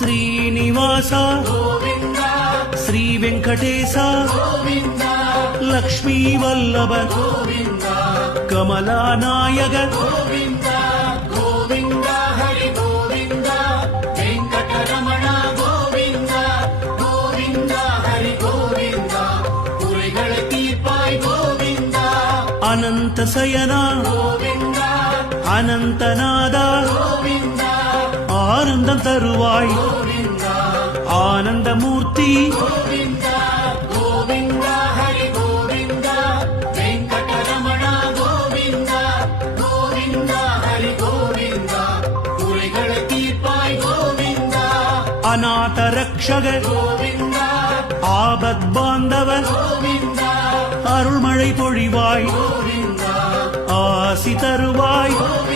శ్రీనివాస గోవింద శ్రీ వెంకటేశ గోవింద లక్ష్మీ వల్లభ గోవింద కమలానాయక గోవింద గోవింద హరి గోవింద వెంకటరమణ గోవింద గోవింద హరి గోవింద குறைகள் தீர்ப்பாய் கோவிந்த అనంత శయన கோவிந்த అనంతనాద கோவிந்த ஆனந்தம் தருவாய் கோவிந்த ஆனந்தமூர்த்தி கோவிந்த கோவிந்த ஹரி கோவிந்த வெங்கடரமண கோவிந்த கோவிந்த ஹரி கோவிந்த குறைகள் தீர்ப்பாய் கோவிந்த அநாத ரக்ஷக கோவிந்த ஆபத் பாந்தவ கோவிந்த அருள்மழை பொழிவாய் கோவிந்த ஆசி தருவாய் கோவிந்த